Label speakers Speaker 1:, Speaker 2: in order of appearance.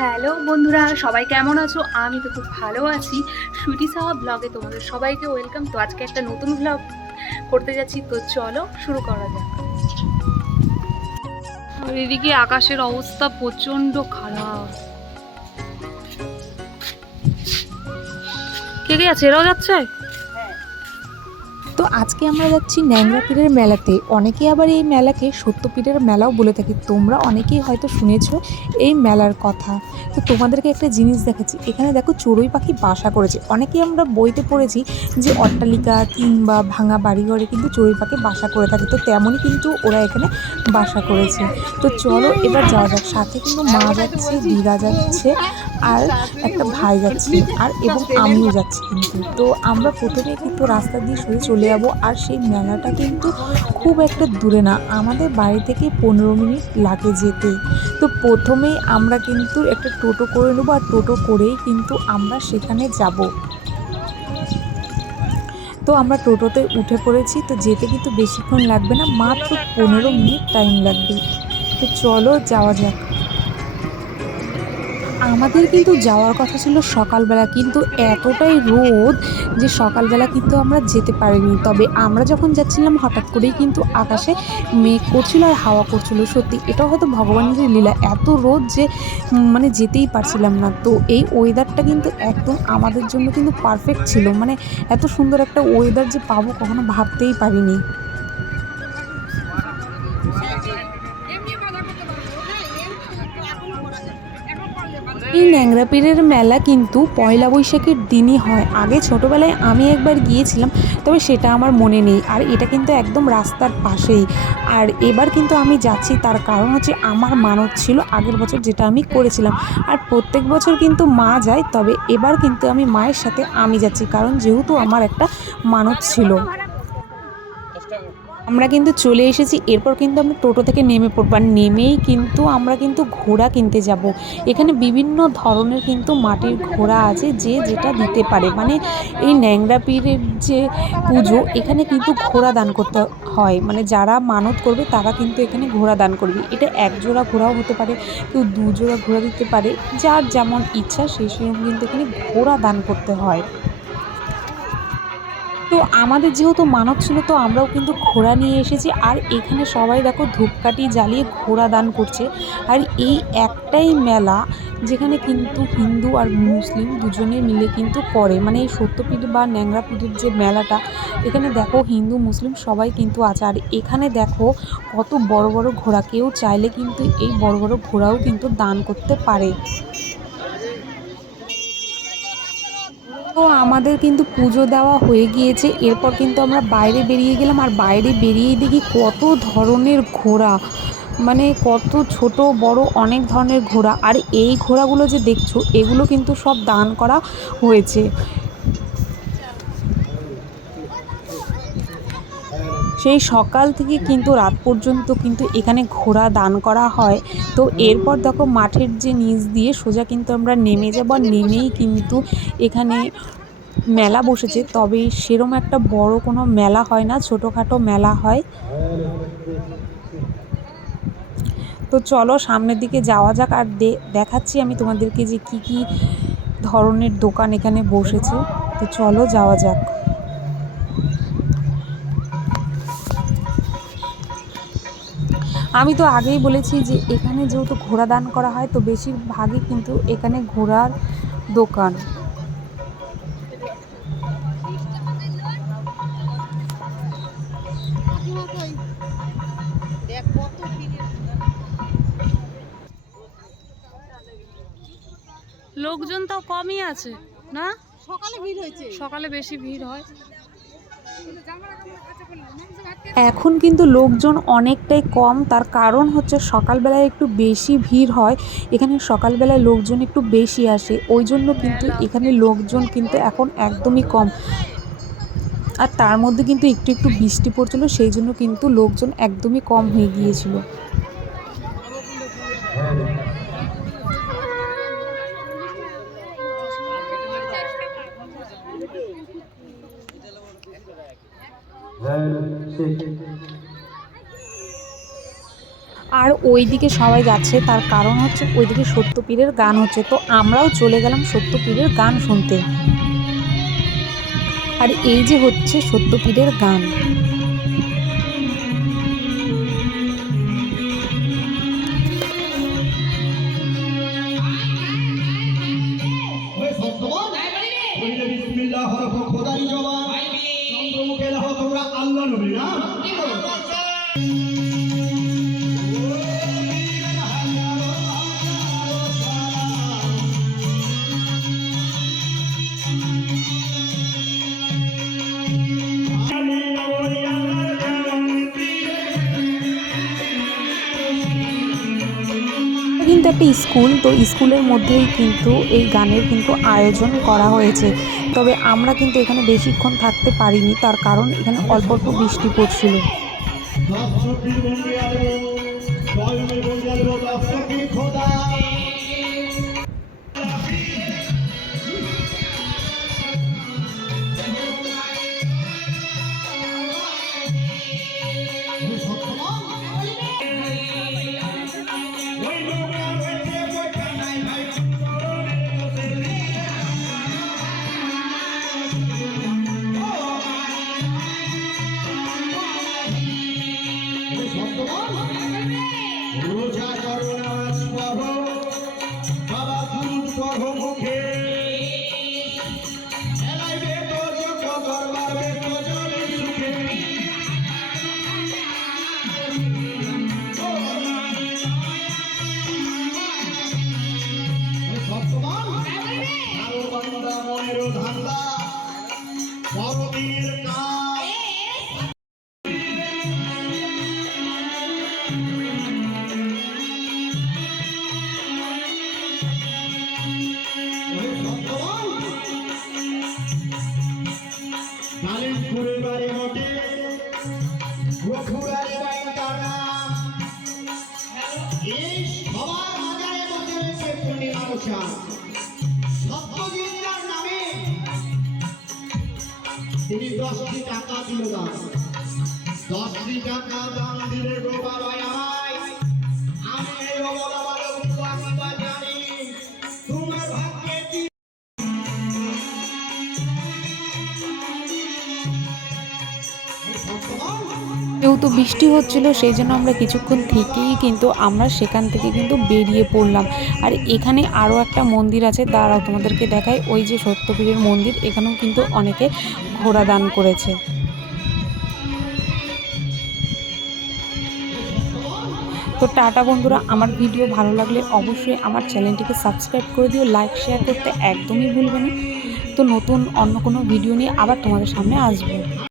Speaker 1: Hello বন্ধুরা, সবাই কেমন আছো? আমি তো খুব ভালো আছি। সুইটি সাহা ব্লগে তোমাদের সবাইকে ওয়েলকাম। তো আজকে একটা নতুন ব্লগ করতে যাচ্ছি। তো চলো শুরু করা যাক। এদিকে আকাশের অবস্থা প্রচণ্ড খারাপ। কে কে আছে? এরাও যাচ্ছে?
Speaker 2: তো আজকে আমরা যাচ্ছি ন্যাংরা পীরের মেলাতে। অনেকে আবার এই মেলাকে সত্যপীরের মেলাও বলে থাকি। তোমরা অনেকেই হয়তো শুনেছো এই মেলার কথা। তো তোমাদেরকে একটা জিনিস দেখাচ্ছি। এখানে দেখো চড়ুই পাখি বাসা করেছে। অনেকেই আমরা বইতে পড়েছি যে অট্টালিকা কিংবা ভাঙা বাড়িঘরে কিন্তু চড়ুই পাখি বাসা করে থাকে। তো তেমনই কিন্তু ওরা এখানে বাসা করেছে। তো চলো এবার যাওয়া যাক। সাথে কিন্তু মা যাচ্ছে, দিদা যাচ্ছে আর একটা ভাই যাচ্ছে আর এবং আমিও যাচ্ছি কিন্তু। তো আমরা প্রথমে কিন্তু রাস্তা দিয়ে সোজা চলে যাব আর সেই মেলাটা কিন্তু খুব একটা দূরে না। আমাদের বাড়ি থেকে পনেরো মিনিট লাগে যেতে। তো প্রথমেই আমরা কিন্তু একটা টোটো করে নেব আর টোটো করেই কিন্তু আমরা সেখানে যাব। তো আমরা টোটোতে উঠে পড়েছি। তো যেতে কিন্তু বেশিক্ষণ লাগবে না, মাত্র পনেরো মিনিট টাইম লাগবে। তো চলো যাওয়া যাক। আমাদের কিন্তু যাওয়ার কথা ছিল সকালবেলা, কিন্তু এতটাই রোদ যে সকালবেলা কিন্তু আমরা যেতে পারিনি। তবে আমরা যখন যাচ্ছিলাম, হঠাৎ করেই কিন্তু আকাশে মেঘ করছিল আর হাওয়া করছিল। সত্যি, এটা হয়তো ভগবানের লীলা। এত রোদ যে মানে যেতেই পারছিলাম না। তো এই ওয়েদারটা কিন্তু একদম আমাদের জন্য কিন্তু পারফেক্ট ছিল। মানে এত সুন্দর একটা ওয়েদার যে পাবো কখনো ভাবতেই পারিনি। এই ন্যাংরা পীরের মেলা কিন্তু পয়লা বৈশাখের দিনই হয়। আগে ছোটোবেলায় আমি একবার গিয়েছিলাম, তবে সেটা আমার মনে নেই। আর এটা কিন্তু একদম রাস্তার পাশেই। আর এবার কিন্তু আমি যাচ্ছি, তার কারণ হচ্ছে আমার মানত ছিল আগের বছর যেটা আমি করেছিলাম। আর প্রত্যেক বছর কিন্তু মা যায়, তবে এবার কিন্তু আমি মায়ের সাথে আমি যাচ্ছি, কারণ যেহেতু আমার একটা মানত ছিল। আমরা কিন্তু চলে এসেছি। এরপর কিন্তু আমরা টোটো থেকে নেমে পড়ব। আর নেমেই কিন্তু আমরা কিন্তু ঘোড়া কিনতে যাব। এখানে বিভিন্ন ধরনের কিন্তু মাটির ঘোড়া আছে যে যেটা দিতে পারে। মানে এই ন্যাংরা পীরের যে পুজো, এখানে কিন্তু ঘোড়া দান করতে হয়। মানে যারা মানত করবে, তারা কিন্তু এখানে ঘোড়া দান করবে। এটা এক জোড়া ঘোড়াও হতে পারে, কেউ দু জোড়া ঘোড়া দিতে পারে। যার যেমন ইচ্ছা, সেই সেরকম কিন্তু এখানে ঘোড়া দান করতে হয়। আমাদের যেহেতু মানব ছিল, তো আমরাও কিন্তু ঘোড়া নিয়ে এসেছি। আর এখানে সবাই দেখো ধূপকাঠি জ্বালিয়ে ঘোড়া দান করছে। আর এই একটাই মেলা যেখানে কিন্তু হিন্দু আর মুসলিম দুজনে মিলে কিন্তু করে। মানে এই সত্যপীঠ বা ন্যাংরা পীঠের যে মেলাটা, এখানে দেখো হিন্দু, মুসলিম সবাই কিন্তু আছে। আর এখানে দেখো কত বড় বড় ঘোড়া। কেউ চাইলে কিন্তু এই বড় বড় ঘোড়াও কিন্তু দান করতে পারে। তো আমাদের কিন্তু পুজো দেওয়া হয়ে গিয়েছে। এরপর কিন্তু আমরা বাইরে বেরিয়ে গেলাম আর বাইরে বেরিয়ে দেখি কত ধরনের ঘোড়া। মানে কত ছোট, বড় অনেক ধরনের ঘোড়া। আর এই ঘোড়াগুলো যে দেখছ, এগুলো কিন্তু সব দান করা হয়েছে। সেই সকাল থেকে কিন্তু রাত পর্যন্ত কিন্তু এখানে ঘোড়া দান করা হয়। তো এরপর দেখো মাঠের যে নিচ দিয়ে সোজা কিন্তু আমরা নেমে যাব নেমেই কিন্তু এখানে মেলা বসেছে। তবে সেরম একটা বড় কোনো মেলা হয় না, ছোটোখাটো মেলা হয়। তো চলো সামনের দিকে যাওয়া যাক আর দেখাচ্ছি আমি তোমাদেরকে যে কি কি ধরনের দোকান এখানে বসেছে। তো চলো যাওয়া যাক। আমি তো আগেই বলেছি যে এখানে যেহেতু ঘোড়া দান করা হয় তো বেশিরভাগই কিন্তু এখানে ঘোড়ার দোকান।
Speaker 1: লোকজন তাও কমই আছে না?
Speaker 3: সকালে ভিড় হয়েছে।
Speaker 1: সকালে বেশি ভিড় হয়।
Speaker 2: এখন কিন্তু লোকজন অনেকটাই কম, তার কারণ হচ্ছে সকালবেলায় একটু বেশি ভিড় হয়, এখানে সকালবেলায় লোকজন একটু বেশি আসে, ওই জন্য কিন্তু এখানে লোকজন কিন্তু এখন একদমই কম। আর তার মধ্যে কিন্তু একটু একটু বৃষ্টি পড়ছিল, সেই জন্য কিন্তু লোকজন একদমই কম হয়ে গিয়েছিল। আর ওইদিকে সবাই যাচ্ছে, তার কারণ হচ্ছে ওইদিকে সত্যপীরের গান হচ্ছে। তো আমরাও চলে গেলাম সত্যপীরের গান শুনতে। আর এই যে হচ্ছে সত্যপীরের গান।
Speaker 3: খোদাই জবান। নবী না
Speaker 2: একটা স্কুল, তো স্কুলের মধ্যেই কিন্তু এই গানের কিন্তু আয়োজন করা হয়েছে। তবে আমরা কিন্তু এখানে বেশিক্ষণ থাকতে পারিনি, তার কারণ এখানে অল্প অল্প বৃষ্টি পড়ছিল।
Speaker 3: বড়দিনের কাজ কালিমপুরে বাড়ি মোটে বগুড়ারে বাড়ি টানা এই সবার মাজারে বসে রয়েছে পূর্ণিমার দশটি টাকা দিল দান দশটি টাকা দান দিলে গো বাবা আমায় আমি এই অবলা বালক জানি। তোমার ভাগ্যে কি?
Speaker 2: যেহেতু বৃষ্টি হচ্ছিল সেই জন্য আমরা কিছুক্ষণ থেকেই কিন্তু আমরা সেখান থেকে কিন্তু বেরিয়ে পড়লাম। আর এখানে আরও একটা মন্দির আছে দাঁড়াও তোমাদেরকে দেখায় ওই যে সত্যপীরের মন্দির এখানেও কিন্তু অনেকে ঘোড়া দান করেছে। তো টাটা বন্ধুরা, আমার ভিডিও ভালো লাগলে অবশ্যই আমার চ্যানেলটিকে সাবস্ক্রাইব করে দিও, লাইক, শেয়ার করতে একদমই ভুলবে না। তো নতুন অন্য কোনো ভিডিও নিয়ে আবার তোমাদের সামনে আসব।